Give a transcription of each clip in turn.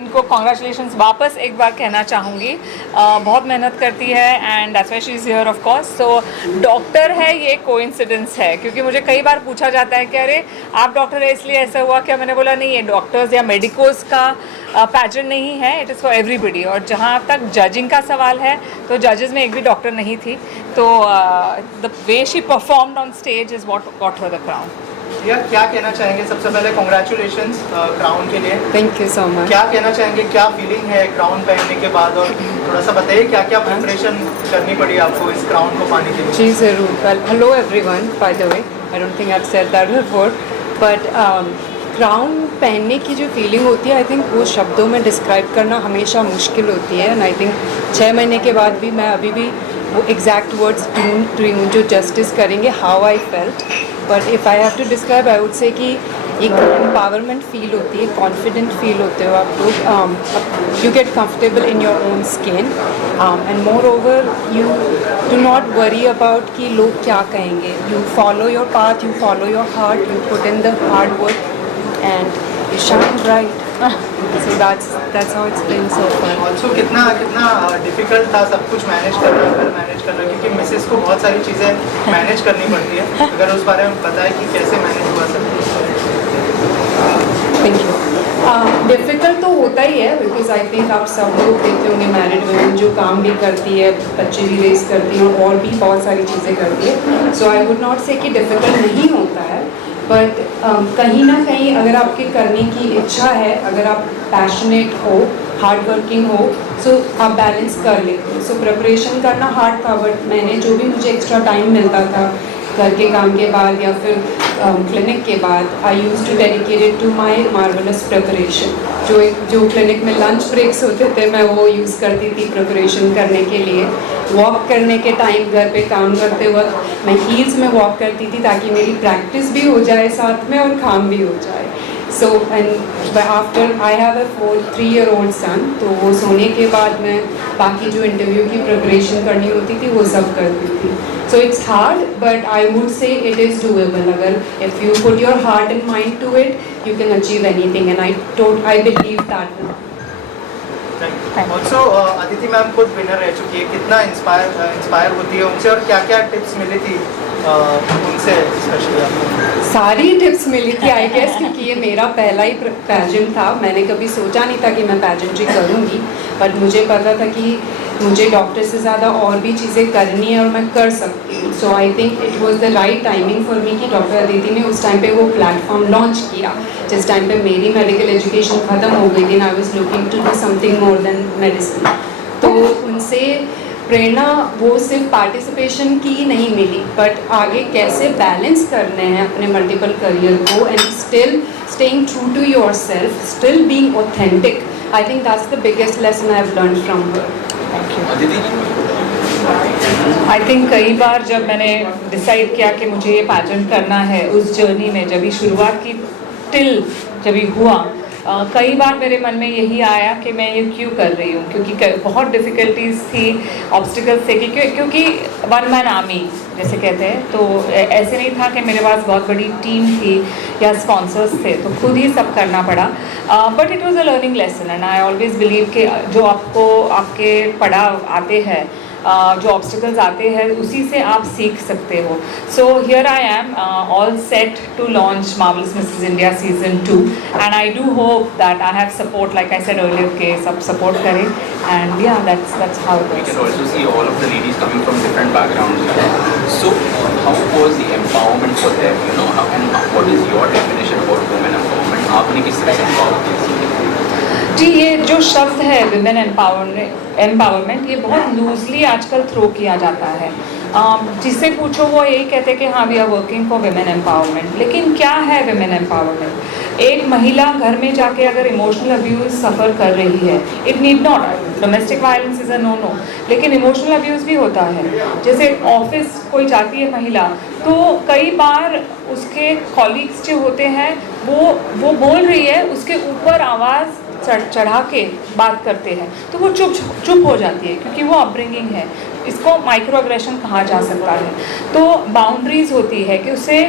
इनको कॉन्ग्रेचुलेशंस वापस एक बार कहना चाहूँगी। बहुत मेहनत करती है and that's why she is here of course. So doctor है ये कोइंसिडेंस है, क्योंकि मुझे कई बार पूछा जाता है कि अरे आप डॉक्टर है इसलिए ऐसा हुआ क्या। मैंने बोला नहीं, ये डॉक्टर्स या मेडिकोस का पैटर्न नहीं है, इट इज़ फॉर एवरीबडी। और जहाँ तक जजिंग का सवाल है तो जजेस में एक भी डॉक्टर नहीं थी, तो the way she performed on stage is what got her the crown. यार क्या कहना चाहेंगे, सबसे पहले कॉन्ग्रेचुलेशंस क्राउन के लिए। Thank you so much. क्या कहना चाहेंगे, क्या फीलिंग है क्राउन पहनने के बाद, और थोड़ा सा बताइए क्या क्या प्रिपरेशन करनी पड़ी आपको इस क्राउन को पाने के लिए। जी ज़रूर। Well hello everyone, by the way I don't think I have said that before, but crown पहनने की जो फीलिंग होती है आई थिंक वो शब्दों में डिस्क्राइब करना हमेशा मुश्किल होती है। एंड आई थिंक 6 महीने के बाद भी मैं अभी भी वो एग्जैक्ट वर्ड्स ढूंढ रही हूँ जो जस्टिस करेंगे how I felt. But if I have to describe I would say कि एक एम्पावरमेंट फील होती है, कॉन्फिडेंट फील होते हो आप लोग, you get comfortable in your own skin and more over you do not worry about कि लोग क्या कहेंगे। You follow your path, you follow your heart, you put in the hard work and you shine bright. So that's how it's been so far. Also कितना difficult था सब कुछ manage करना, घर मैनेज करना, क्योंकि मिसेस को बहुत सारी चीज़ें मैनेज करनी पड़ती है। अगर उस बारे में बताएं कि कैसे मैनेज हुआ सब। Thank you. डिफ़िकल्ट तो होता ही है, बिकॉज आई थिंक आप सब लोग देखते होंगे मैरिड वुमेन जो काम भी करती है, बच्चे भी रेस करती हैं और भी बहुत सारी चीज़ें करती है। सो आई वुड नॉट से कि डिफ़िकल्ट नहीं होता है, बट कहीं ना कहीं अगर आपके करने की इच्छा है, अगर आप पैशनेट हो, हार्ड वर्किंग हो, सो आप बैलेंस कर लेते हो। सो प्रिपरेशन करना हार्ड था, बट मैंने जो भी मुझे एक्स्ट्रा टाइम मिलता था घर के काम के बाद या फिर क्लिनिक के बाद, I use to dedicated to my marvellous preparation. जो क्लिनिक में लंच ब्रेक्स होते थे मैं वो यूज़ करती थी प्रिपरेशन करने के लिए। वॉक करने के टाइम घर पे काम करते वक्त मैं हील्स में वॉक करती थी ताकि मेरी प्रैक्टिस भी हो जाए साथ में और काम भी हो जाए। So and after I have a 3-year-old सन, तो वो सोने के बाद मैं बाकी जो इंटरव्यू की प्रिपरेशन करनी होती थी वो सब करती थी। So it's hard but I would say it is doable. अगर if you put your heart and mind to it you can achieve anything, and I believe that. Also Aditi ma'am खुद विनर रह चुकी है, कितना इंस्पायर होती है उनसे, और क्या क्या टिप्स मिली थी उनसे स्पेशली आपको? सारी टिप्स मिली थी आई गेस, क्योंकि ये मेरा पहला ही पैजेंट था। मैंने कभी सोचा नहीं था कि मैं पैजेंट्री करूँगी, बट मुझे पता था कि मुझे डॉक्टर से ज़्यादा और भी चीज़ें करनी है और मैं कर सकती हूँ। So I think it was the right timing for me कि डॉक्टर अदिति ने उस टाइम पे वो प्लेटफॉर्म लॉन्च किया जिस टाइम पे मेरी मेडिकल एजुकेशन ख़त्म हो गई थी and I was looking to do something more than medicine. तो उनसे प्रेरणा वो सिर्फ पार्टिसिपेशन की ही नहीं मिली, बट आगे कैसे बैलेंस करने हैं अपने मल्टीपल करियर को and still staying true to yourself, still being authentic. I think that's the biggest lesson I have learned from her. Thank you. I think कई बार जब मैंने डिसाइड किया कि मुझे ये पैजेंट करना है, उस जर्नी में जब ये शुरुआत की टिल जब ये हुआ, कई बार मेरे मन में यही आया कि मैं ये क्यों कर रही हूँ, क्योंकि बहुत डिफ़िकल्टीज़ थी, ऑब्स्टिकल्स थे, क्योंकि वन मैन आर्मी जैसे कहते हैं। तो ऐसे नहीं था कि मेरे पास बहुत बड़ी टीम थी या स्पॉन्सर्स थे, तो खुद ही सब करना पड़ा। But it was a learning lesson and I always believe कि जो आपको आपके पड़ाव आते हैं, जो ऑब्स्टिकल्स आते हैं उसी से आप सीख सकते हो। So here I am all set to launch Marvellous Mrs India season 2 and I do hope that I have support, like I said earlier के सब सपोर्ट करें and yeah that's how it We is. can also see all of the ladies coming from different backgrounds. So, how was the empowerment for them? You know, and what is your definition about women empowerment? आपने किस तरह से empower किया? जी, ये जो शब्द है women empowerment ये बहुत लूजली आजकल थ्रो किया जाता है। जिससे पूछो वो यही कहते हैं कि हाँ we are working for women empowerment, लेकिन क्या है विमेन एम्पावरमेंट? एक महिला घर में जाके अगर इमोशनल अब्यूज़ सफ़र कर रही है, it need not, domestic violence is a no, लेकिन इमोशनल अब्यूज़ भी होता है। जैसे ऑफिस कोई जाती है महिला, तो कई बार उसके कॉलीग्स जो होते हैं वो बोल रही है, उसके ऊपर आवाज़ चढ़ा के बात करते हैं, तो वो चुप हो जाती है क्योंकि वो अपब्रिंगिंग है। इसको माइक्रो अग्रेशन कहा जा सकता है। तो बाउंड्रीज होती है कि उसे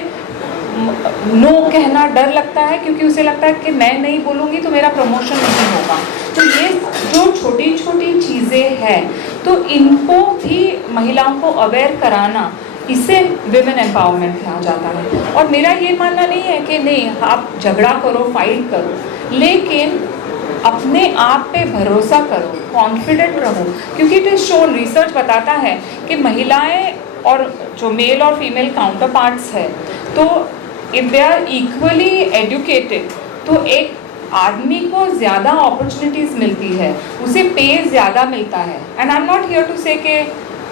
नो कहना डर लगता है, क्योंकि उसे लगता है कि मैं नहीं बोलूँगी तो मेरा प्रमोशन नहीं होगा। तो ये जो छोटी छोटी चीज़ें हैं तो इनको भी महिलाओं को अवेयर कराना, इससे विमेन एम्पावरमेंट कहा जाता है। और मेरा ये मानना नहीं है कि नहीं आप झगड़ा करो, फाइट करो, लेकिन अपने आप पे भरोसा करो, कॉन्फिडेंट रहो, क्योंकि इट इज़ शोन, रिसर्च बताता है कि महिलाएं और जो मेल और फीमेल काउंटर पार्ट्स है, तो if they are equally educated तो एक आदमी को ज़्यादा अपॉर्चुनिटीज़ मिलती है, उसे पे ज़्यादा मिलता है। And I am not here to say कि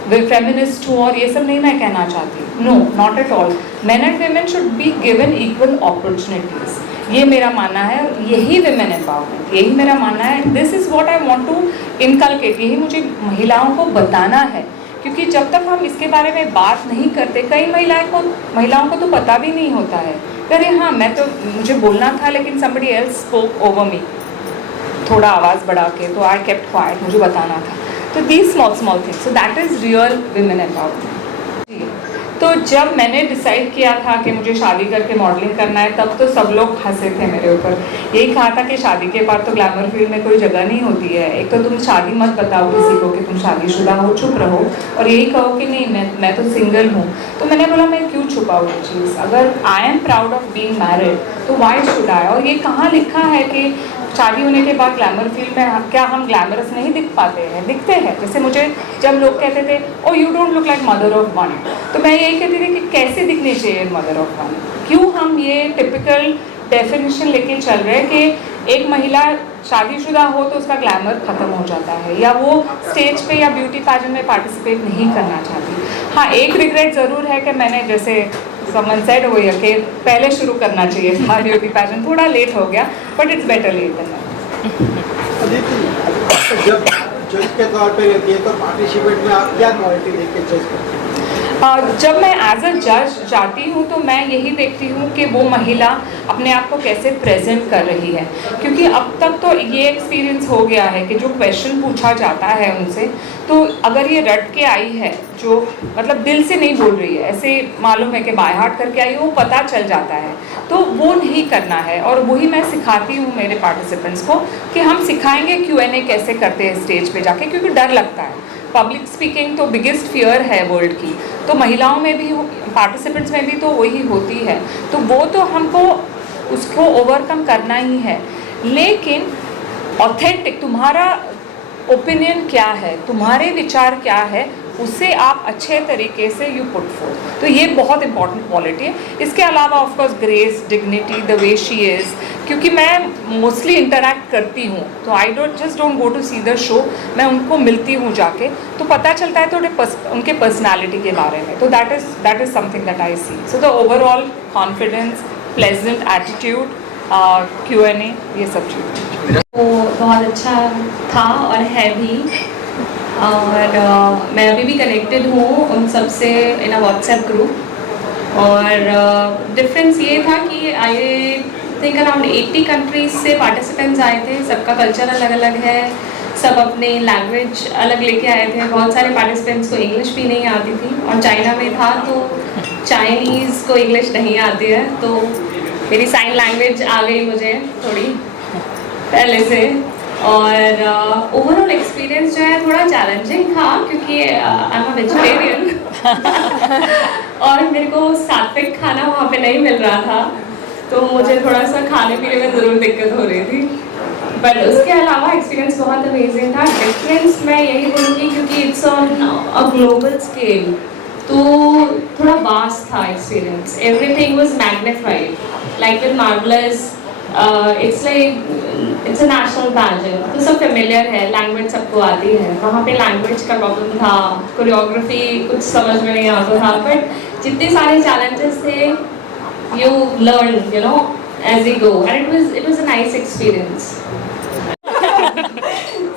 वे फेमिनिस्ट हूँ और ये सब नहीं मैं कहना चाहती, no not at all. Men and women should be given equal opportunities, ये मेरा मानना है। यही विमेन एम्पावरमेंट, यही मेरा मानना है। This is what I want to inculcate, यही मुझे महिलाओं को बताना है, क्योंकि जब तक हम इसके बारे में बात नहीं करते, कई महिलाओं को तो पता भी नहीं होता है। अरे हाँ, मुझे बोलना था लेकिन somebody else spoke over me, थोड़ा आवाज़ बढ़ा के, तो आई केप्ट क्वाइट, मुझे बताना था। तो these small things, so that is real women empowerment। तो जब मैंने डिसाइड किया था कि मुझे शादी करके मॉडलिंग करना है, तब तो सब लोग हंसे थे मेरे ऊपर, यही कहा था कि शादी के बाद तो ग्लैमर फील्ड में कोई जगह नहीं होती है। एक तो तुम शादी मत बताओ किसी को कि तुम शादीशुदा हो, चुप रहो, और यही कहो कि नहीं मैं तो सिंगल हूँ। तो मैंने बोला मैं क्यों छुपाऊँ ये चीज़, अगर I am proud of being married तो वाई शुड आई। और ये कहाँ लिखा है कि शादी होने के बाद ग्लैमर फील्ड में क्या हम ग्लैमरस नहीं दिख पाते हैं? दिखते हैं। जैसे मुझे जब लोग कहते थे oh you don't look like mother of one, तो मैं यही कहती थी कि कैसे दिखनी चाहिए मदर ऑफ वन। क्यों हम ये टिपिकल डेफिनेशन लेके चल रहे हैं कि एक महिला शादीशुदा हो तो उसका ग्लैमर ख़त्म हो जाता है, या वो स्टेज पे या ब्यूटी पैजेंट में पार्टिसिपेट नहीं करना चाहती। हाँ, एक रिग्रेट ज़रूर है कि मैंने, जैसे समन सेड हो या कि पहले शुरू करना चाहिए था ब्यूटी पैजेंट, थोड़ा लेट हो गया, but it's better late than never. जब जज के तौर पे रहती है तो पार्टिसिपेट में आप क्या क्वालिटी देख के जज करते हैं? जब मैं एज अ जज जाती हूँ तो मैं यही देखती हूँ कि वो महिला अपने आप को कैसे प्रेजेंट कर रही है, क्योंकि अब तक तो ये एक्सपीरियंस हो गया है कि जो क्वेश्चन पूछा जाता है उनसे, तो अगर ये रट के आई है, जो मतलब दिल से नहीं बोल रही है, ऐसे मालूम है कि बाय हार्ट करके आई है, वो पता चल जाता है, तो वो नहीं करना है। और वही मैं सिखाती हूँ मेरे पार्टिसिपेंट्स को कि हम सिखाएंगे Q&A कैसे करते हैं स्टेज पे जाके, क्योंकि डर लगता है। पब्लिक स्पीकिंग तो बिगेस्ट फियर है वर्ल्ड की, तो महिलाओं में भी, पार्टिसिपेंट्स में भी तो वही होती है, तो वो तो हमको उसको ओवरकम करना ही है। लेकिन ऑथेंटिक, तुम्हारा ओपिनियन क्या है, तुम्हारे विचार क्या है, उसे आप अच्छे तरीके से यू पुट फोर्थ, तो ये बहुत इंपॉर्टेंट क्वालिटी है। इसके अलावा of course grace, dignity, the way she is, क्योंकि मैं मोस्टली इंटरैक्ट करती हूँ, तो I don't go to see the show, मैं उनको मिलती हूँ जाके, तो पता चलता है थोड़े उनके पर्सनालिटी के बारे में, तो that is something that I see. So the overall confidence, pleasant attitude, Q&A, ये सब चीज़ें वो बहुत अच्छा था और है भी। और मैं अभी भी कनेक्टेड हूँ उन सब से इन अ व्हाट्सएप ग्रुप। और डिफरेंस ये था कि आई थिंक अराउंड 80 कंट्रीज से पार्टिसिपेंट्स आए थे, सबका कल्चर अलग अलग है, सब अपने लैंग्वेज अलग लेके आए थे। बहुत सारे पार्टिसिपेंट्स को इंग्लिश भी नहीं आती थी, और चाइना में था तो चाइनीज़ को इंग्लिश नहीं आती है, तो मेरी साइन लैंग्वेज आ गई मुझे थोड़ी पहले से। और ओवरऑल एक्सपीरियंस जो है थोड़ा चैलेंजिंग था, क्योंकि आई एम अ वेजिटेरियन और मेरे को सात्विक खाना वहाँ पे नहीं मिल रहा था, तो मुझे थोड़ा सा खाने पीने में ज़रूर दिक्कत हो रही थी। बट उसके अलावा एक्सपीरियंस बहुत अमेजिंग था। डिफरेंस मैं यही बोलूँगी क्योंकि it's on a global scale, तो थोड़ा वास्ट था experience. Everything was magnified, like with marvellous, it's a national pageant, तो सब फेमिलियर है, लैंग्वेज सबको आती है। वहाँ पे लैंग्वेज का प्रॉब्लम था, कोरियोग्राफी कुछ समझ में नहीं आता था, बट जितने सारे चैलेंजेस थे you learn, you know, as you go, and it was a nice experience.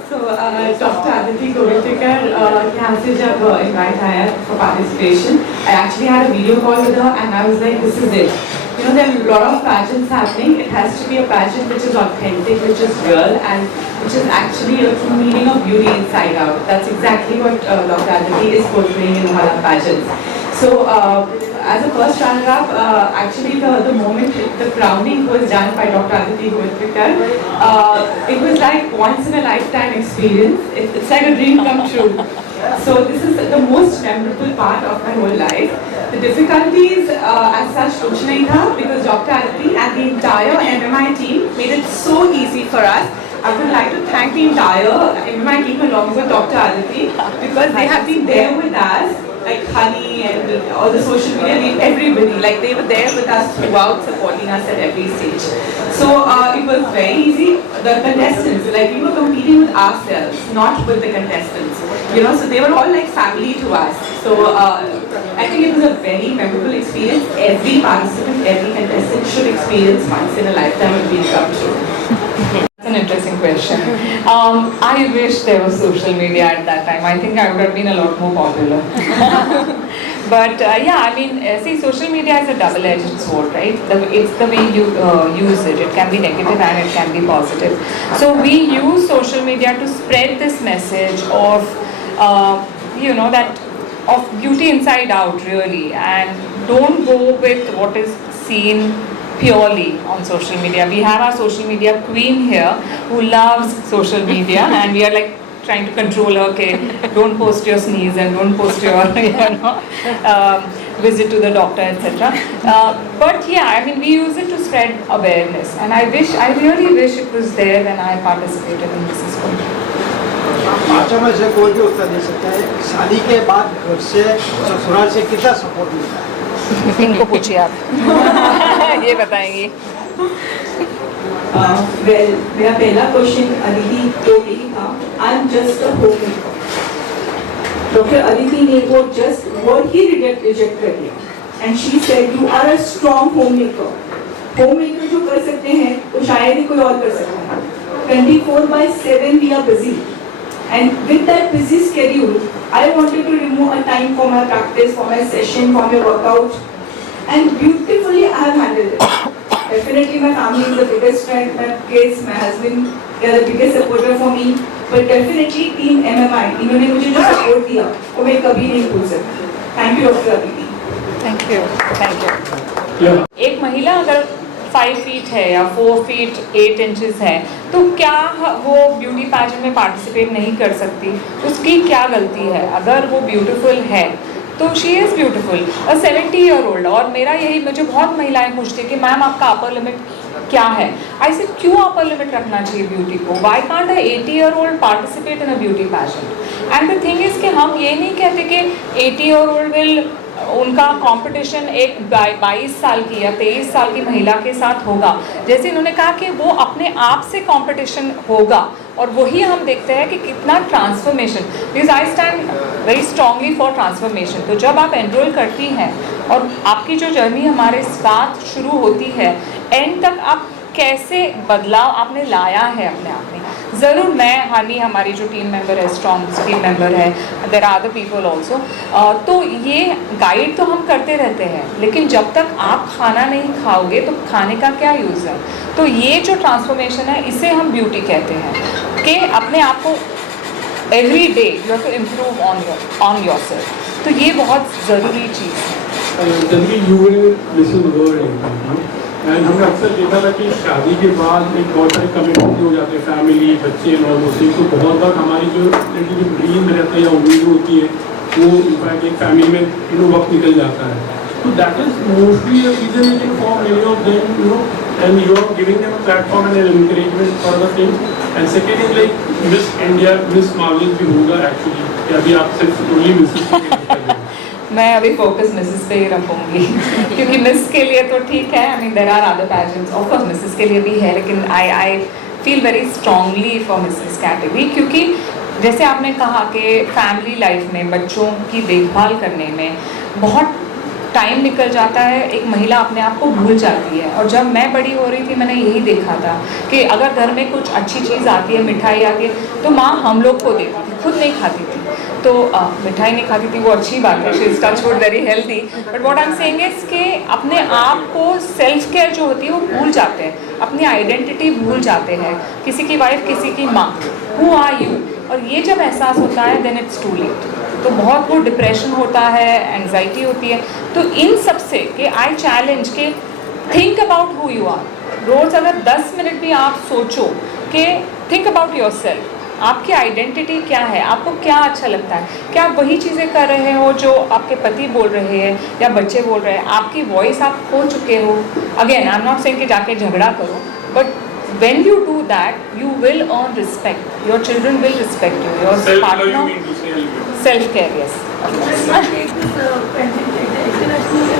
So, Dr. Aditi Govitkar, यहाँ से जब invite आया for participation, I actually had a video call with her, and I was like, this is it. You know, there are a lot of pageants happening. It has to be a pageant which is authentic, which is real, and which is actually a true meaning of beauty inside out. That's exactly what Dr. Aditi is portraying in all her pageants. So, as a first runner-up, actually the moment the crowning was done by Dr. Aditi Govitkar, it was like once in a lifetime experience. It's like a dream come true. So this is the most memorable part of my whole life. The difficulties as such kuch nahi tha, because Dr. Aditi and the entire MMI team made it so easy for us. I would like to thank the entire MMI team along with Dr. Aditi, because they have been there with us, like Honey and all the social media, everybody, like they were there with us throughout, supporting us at every stage. So it was very easy. The contestants, like we were competing with ourselves, not with the contestants. You know, so they were all like family to us. So I think it was a very memorable experience. Every participant, every contestant should experience once in a lifetime and be come true. That's an interesting question. I wish there was social media at that time. I think I would have been a lot more popular. But yeah, I mean, see, social media is a double-edged sword, right? It's the way you use it. It can be negative and it can be positive. So we use social media to spread this message of, you know, that of beauty inside out, really, and don't go with what is seen purely on social media. We have our social media queen here who loves social media, and we are like trying to control her. Okay, don't post your sneeze and don't post your visit to the doctor, etc. But yeah, I mean, we use it to spread awareness, and I really wish it was there when I participated in Mrs. World. पाँचों में से कोई भी उत्तर दे सकता है, शादी के बाद घर से ससुराल से कितना सपोर्ट मिलता है? इनको पूछिए आप ये बताएंगी. Well, मेरा पहला क्वेश्चन अदिति को यही था. I'm just a homemaker. Doctor Aditi ने वो just word ही रिजेक्ट कर दिया. And she said you are a strong homemaker. Homemaker जो कर सकते हैं, वो शायद ही कोई और कर सकता है. 24/7 we are busy. And with that busy schedule, I wanted to remove a time for my practice, for my session, for my workout, and beautifully I have handled it. Definitely my family is the biggest friend, my kids, my husband, they are the biggest supporter for me. But definitely team MMI, इन्होंने मुझे जो support दिया, वो मैं कभी नहीं भूल सकती. Thank you, Dr. Aditi. Thank you. एक महिला अगर 5 फीट है या 4 फीट 8 इंचेस है, तो क्या वो ब्यूटी पैजेंट में पार्टिसिपेट नहीं कर सकती? उसकी क्या गलती है? अगर वो ब्यूटीफुल है तो शी इज़ ब्यूटीफुल. 70-year-old, और मेरा यही, मुझे बहुत महिलाएं पूछती कि मैम आपका अपर लिमिट क्या है? आई सेड क्यों अपर लिमिट रखना चाहिए ब्यूटी को? Why can't uh 80-year-old participate in a beauty pageant? And the thing is कि हम ये नहीं कहते कि 80-year-old विल, उनका कंपटीशन एक 22 साल की या 23 साल की महिला के साथ होगा. जैसे इन्होंने कहा कि वो अपने आप से कंपटीशन होगा, और वही हम देखते हैं कि कितना transformation. Because I stand very strongly for transformation. तो जब आप एनरोल करती हैं और आपकी जो जर्नी हमारे साथ शुरू होती है, एंड तक आप कैसे बदलाव आपने लाया है अपने आप में. ज़रूर मैं, हानी हमारी जो टीम मेंबर है, स्ट्रॉन्ग टीम मेंबर है, there are other people also, तो ये गाइड तो हम करते रहते हैं, लेकिन जब तक आप खाना नहीं खाओगे तो खाने का क्या यूज़ है? तो ये जो ट्रांसफॉर्मेशन है, इसे हम ब्यूटी कहते हैं कि अपने आप को every day you have to improve on yourself. तो ये बहुत ज़रूरी चीज़ है. एंड हमने अक्सर देखा था कि शादी के बाद एक बहुत सारे कमिटमेंट हो जाते हैं, फैमिली, बच्चे और उससे, तो बहुत बार हमारी जो ड्रीम रहता है या उम्मीद होती है, वो इनफैक्ट एक फैमिली में वक्त निकल जाता है. तो that is mostly a reason for many of them, and you are giving them a platform and an encouragement for the things. And second is like Miss India, Miss Marvel भी होगा actually, कि अभी आप सिर्फ only Mrs मैं अभी focus Mrs पे ही रखूँगी क्योंकि मिस के लिए तो ठीक है, I mean there are other pageants, of course Mrs के लिए भी है, लेकिन I feel very strongly for Mrs category. क्योंकि जैसे आपने कहा कि फैमिली लाइफ में बच्चों की देखभाल करने में बहुत टाइम निकल जाता है, एक महिला अपने आप को भूल जाती है. और जब मैं बड़ी हो रही थी, मैंने यही देखा था कि अगर घर में कुछ अच्छी चीज़ आती है, मिठाई आती है, तो माँ हम लोग को देती थी, खुद नहीं खाती थी. तो मिठाई नहीं खाती थी, वो अच्छी बात है, she is touch wood very healthy. But what I am saying is कि अपने आप को सेल्फ केयर जो होती है वो भूल जाते हैं, अपनी आइडेंटिटी भूल जाते हैं. किसी की वाइफ, किसी की माँ, हु आर यू? और ये जब एहसास होता है, देन इट्स टू लेट. तो बहुत वो डिप्रेशन होता है, एंजाइटी होती है। तो इन सब से कि आई चैलेंज के think about who you are. रोज़ अगर 10 मिनट भी आप सोचो कि थिंक अबाउट योर सेल्फ, आपकी आइडेंटिटी क्या है, आपको क्या अच्छा लगता है, क्या आप वही चीज़ें कर रहे हो जो आपके पति बोल रहे हैं या बच्चे बोल रहे हैं, आपकी वॉइस आप खो चुके हो। Again I am not saying कि जाके झगड़ा करो, but when you do that you will earn respect, your children will respect you, your Self-love, partner, you mean to say? self care, yes. Let's not make this a content like the international